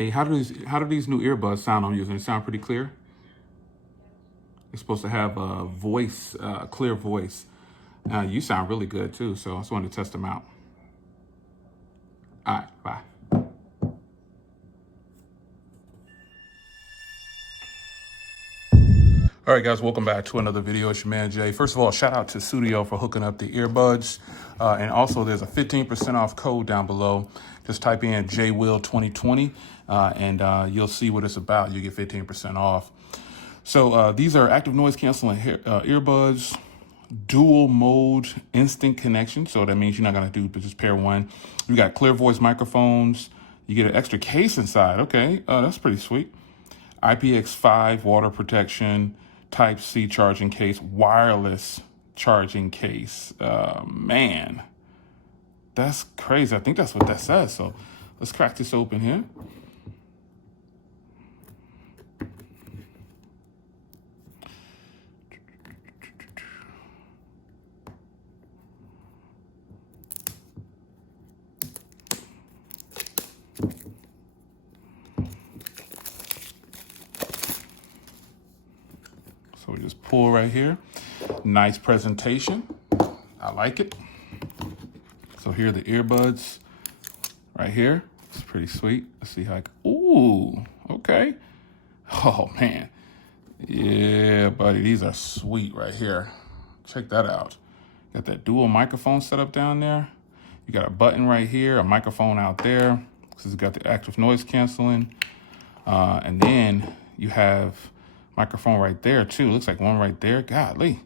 Hey, how do these new earbuds sound I'm using? They sound pretty clear. It's supposed to have a voice, clear voice. You sound really good too, so I just wanted to test them out. All right, bye. All right, guys, welcome back to another video. It's your man, Jay. First of all, shout out to Sudio for hooking up the earbuds. And also, there's a 15% off code down below. Just type in JWill2020, and you'll see what it's about. You get 15% off. So these are active noise canceling earbuds, dual mode instant connection. So that means you're not going to do just pair one. You got clear voice microphones. You get an extra case inside. Okay, that's pretty sweet. IPX5 water protection, Type-C charging case, wireless charging case. Man, that's crazy. I think that's what that says. So let's crack this open here. So we just pull right here. Nice presentation. I like it. So here are the earbuds right here. It's pretty sweet. Let's see how ooh, okay. Oh man. Yeah, buddy, these are sweet right here. Check that out. Got that dual microphone set up down there. You got a button right here, a microphone out there. This has got the active noise canceling. And then you have microphone right there too. Looks like one right there. Golly,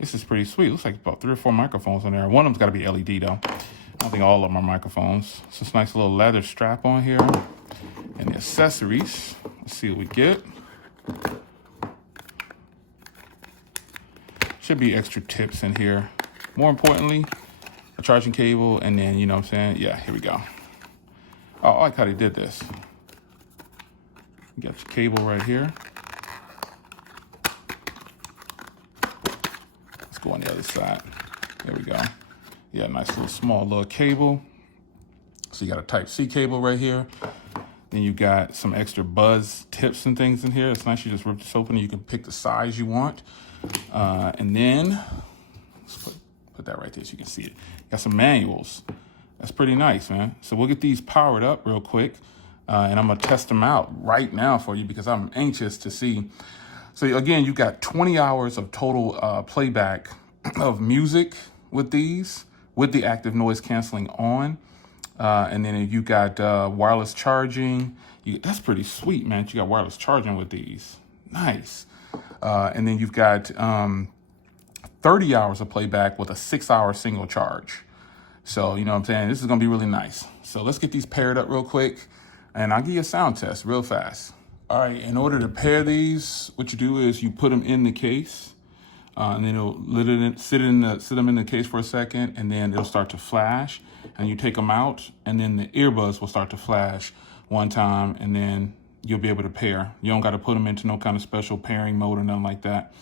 this is pretty sweet. Looks like about 3 or 4 microphones on there. One of them's got to be LED though. I don't think all of them are microphones. It's this nice little leather strap on here. And the accessories. Let's see what we get. Should be extra tips in here. More importantly, a charging cable, and then, you know what I'm saying? Yeah, here we go. Oh, I like how they did this. You got your cable right here. Let's go on the other side. There we go. Yeah, nice little small little cable. So you got a Type-C cable right here. Then you got some extra buzz tips and things in here. It's nice. You just rip this open and you can pick the size you want. And then let's put that right there so you can see it. Got some manuals. That's pretty nice, man. So we'll get these powered up real quick. And I'm going to test them out right now for you because I'm anxious to see. So again, you got 20 hours of total playback of music with these, with the active noise canceling on. And then you got wireless charging. That's pretty sweet, man. You got wireless charging with these. Nice. And then you've got 30 hours of playback with a 6-hour single charge. So, you know what I'm saying? This is going to be really nice. So let's get these paired up real quick. And I'll give you a sound test real fast. All right, in order to pair these, what you do is you put them in the case. And then it'll sit them in the case for a second, and then it'll start to flash. And you take them out, and then the earbuds will start to flash one time, and then you'll be able to pair. You don't got to put them into no kind of special pairing mode or nothing like that.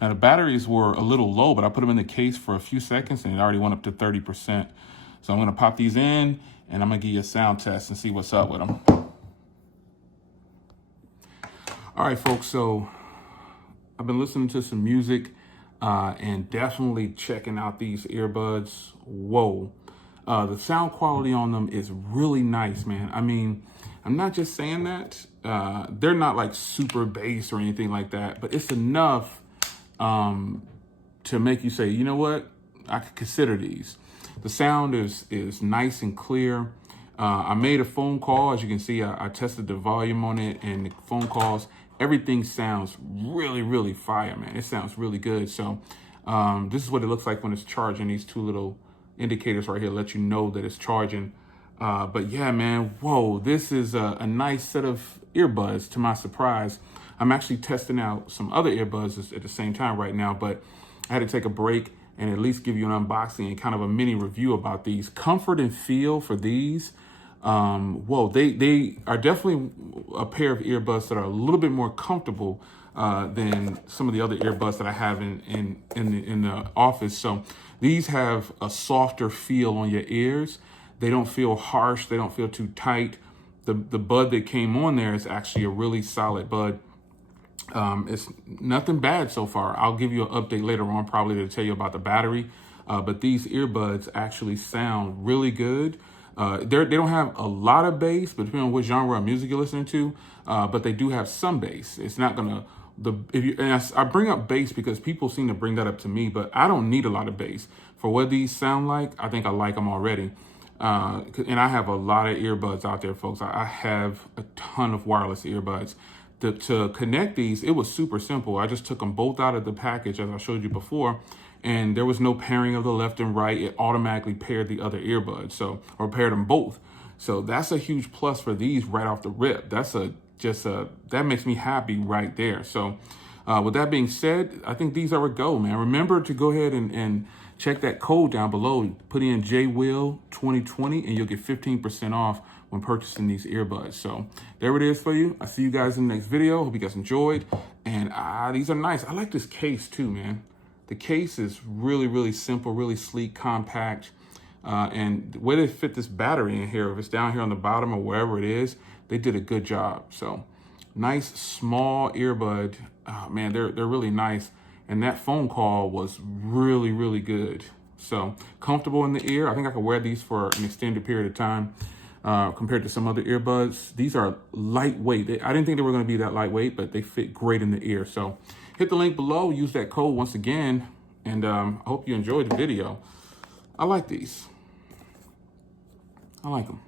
Now, the batteries were a little low, but I put them in the case for a few seconds, and it already went up to 30%. So I'm going to pop these in, and I'm going to give you a sound test and see what's up with them. All right, folks, so I've been listening to some music and definitely checking out these earbuds. Whoa. The sound quality on them is really nice, man. I mean, I'm not just saying that. They're not like super bass or anything like that, but it's enough to make you say, you know what? I could consider these. The sound is nice and clear. I made a phone call. As you can see, I tested the volume on it, and the phone calls, everything sounds really, really fire, man. It sounds really good. So this is what it looks like when it's charging. These two little indicators right here let you know that it's charging. But yeah, man, whoa, this is a nice set of earbuds to my surprise. I'm actually testing out some other earbuds at the same time right now, but I had to take a break and at least give you an unboxing and kind of a mini review about these. Comfort and feel for these. Whoa, they are definitely a pair of earbuds that are a little bit more comfortable than some of the other earbuds that I have in the office. So these have a softer feel on your ears. They don't feel harsh. They don't feel too tight. the bud that came on there is actually a really solid bud. It's nothing bad so far. I'll give you an update later on, probably to tell you about the battery. But these earbuds actually sound really good. They don't have a lot of bass, but depending on what genre of music you're listening to, but they do have some bass. It's not gonna, I bring up bass because people seem to bring that up to me, but I don't need a lot of bass. For what these sound like, I think I like them already. And I have a lot of earbuds out there, folks. I have a ton of wireless earbuds. To connect these, it was super simple. I just took them both out of the package, as I showed you before, and there was no pairing of the left and right. It automatically paired the other earbuds, or paired them both. So that's a huge plus for these right off the rip. That makes me happy right there. So with that being said, I think these are a go, man. Remember to go ahead and check that code down below. Put in JWill2020 and you'll get 15% off when purchasing these earbuds. So there it is for you. I'll see you guys in the next video. Hope you guys enjoyed. And these are nice. I like this case too, man. The case is really, really simple, really sleek, compact. And the way they fit this battery in here, if it's down here on the bottom or wherever it is, they did a good job. So nice, small earbud. Man, they're really nice. And that phone call was really, really good. So comfortable in the ear. I think I could wear these for an extended period of time. Compared to some other earbuds. These are lightweight. I didn't think they were going to be that lightweight, but they fit great in the ear. So hit the link below, use that code once again, and I hope you enjoyed the video. I like these. I like them.